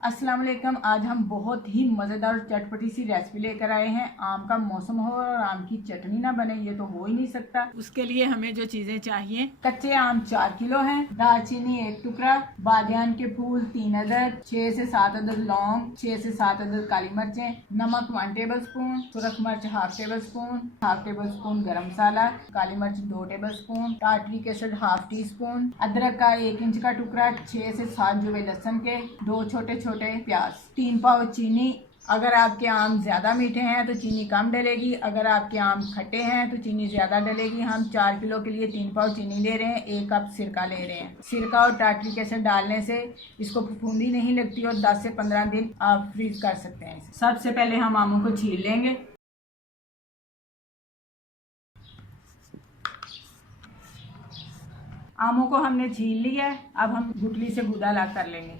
अस्सलाम वालेकुम। आज हम बहुत ही मज़ेदार चटपटी सी रेसिपी लेकर आए हैं। आम का मौसम हो और आम की चटनी ना बने ये तो हो ही नहीं सकता। उसके लिए हमें जो चीजें चाहिए, कच्चे आम 4 किलो हैं, दालचीनी 1 टुकड़ा, बादियान के फूल 3 अदद, 6 से 7 अदद लौंग, 6 से 7 अदद काली मिर्चें, नमक 1 टेबल स्पून, सुरख मिर्च half table spoon, half table spoon गरम मसाला, काली मिर्च 2 table spoon, tartaric acid half tea spoon, अदरक का 1 इंच का टुकड़ा, 6 से 7 जुवे लहसुन के, 2 छोटे छोटे प्याज, 3 पाव चीनी। अगर आपके आम ज्यादा मीठे हैं तो चीनी कम डलेगी, अगर आपके आम खट्टे हैं तो चीनी ज्यादा डलेगी। हम 4 किलो के लिए 3 पाव चीनी ले रहे हैं, 1 कप सिरका ले रहे हैं। सिरका और टार्टरिक एसिड डालने से इसको फफूंदी नहीं लगती और 10 से 15 दिन आप फ्रीज कर सकते हैं। सबसे पहले हम आमों को छील लेंगे। आमों को हमने छील लिया है, अब हम गुठली से गूदा अलग कर लेंगे।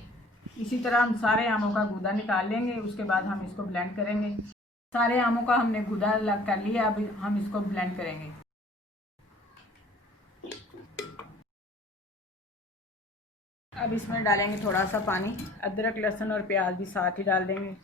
इसी तरह हम सारे आमों का गूदा निकाल लेंगे, उसके बाद हम इसको ब्लेंड करेंगे। सारे आमों का हमने गूदा अलग कर लिया, अब हम इसको ब्लेंड करेंगे। अब इसमें डालेंगे थोड़ा सा पानी, अदरक लहसुन और प्याज भी साथ ही डाल देंगे।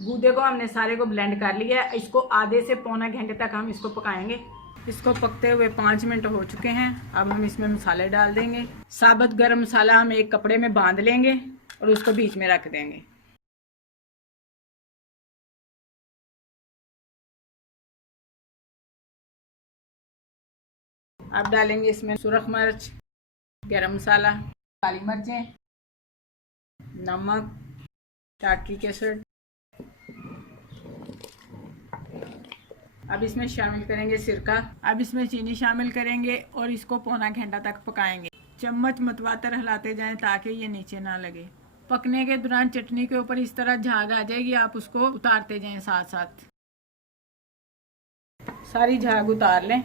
गूदे को हमने सारे को ब्लेंड कर लिया है, इसको आधे से पौना घंटे तक हम इसको पकाएंगे। इसको पकते हुए 5 मिनट हो चुके हैं। अब हम इसमें मसाले डाल देंगे। साबुत गरम मसाला हम एक कपड़े में बांध लेंगे और उसको बीच में रख देंगे। अब डालेंगे इसमें सुरख मिर्च, गरम मसाला, काली मिर्चें, नमक, टार्टरिक एसिड। अब इसमें शामिल करेंगे सिरका। अब इसमें चीनी शामिल करेंगे और इसको पौना घंटा तक पकाएंगे। चम्मच मतवातर हिलाते जाएं ताकि ये नीचे ना लगे। पकने के दौरान चटनी के ऊपर इस तरह झाग आ जाएगी, आप उसको उतारते जाएं साथ साथ। सारी झाग उतार लें।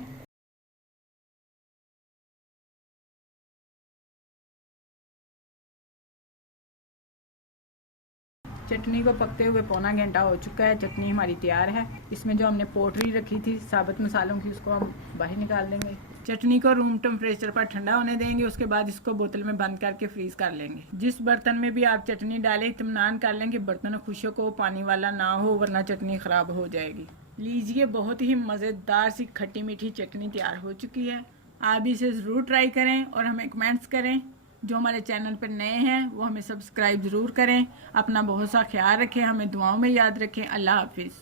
चटनी को पकते हुए पौना घंटा हो चुका है। चटनी हमारी तैयार है। इसमें जो हमने पोटली रखी थी साबुत मसालों की, उसको हम बाहर निकाल देंगे। चटनी को रूम टेम्परेचर पर ठंडा होने देंगे, उसके बाद इसको बोतल में बंद करके फ्रीज कर लेंगे। जिस बर्तन में भी आप चटनी डालें, इत्मीनान कर लें कि बर्तन खुश्क हो, पानी वाला ना हो, वरना चटनी खराब हो जाएगी। लीजिए, बहुत ही मज़ेदार सी खट्टी मीठी चटनी तैयार हो चुकी है। आप इसे ज़रूर ट्राई करें और हमें कमेंट्स करें। जो हमारे चैनल पर नए हैं वो हमें सब्सक्राइब ज़रूर करें। अपना बहुत सा ख्याल रखें, हमें दुआओं में याद रखें। अल्लाह हाफिज़।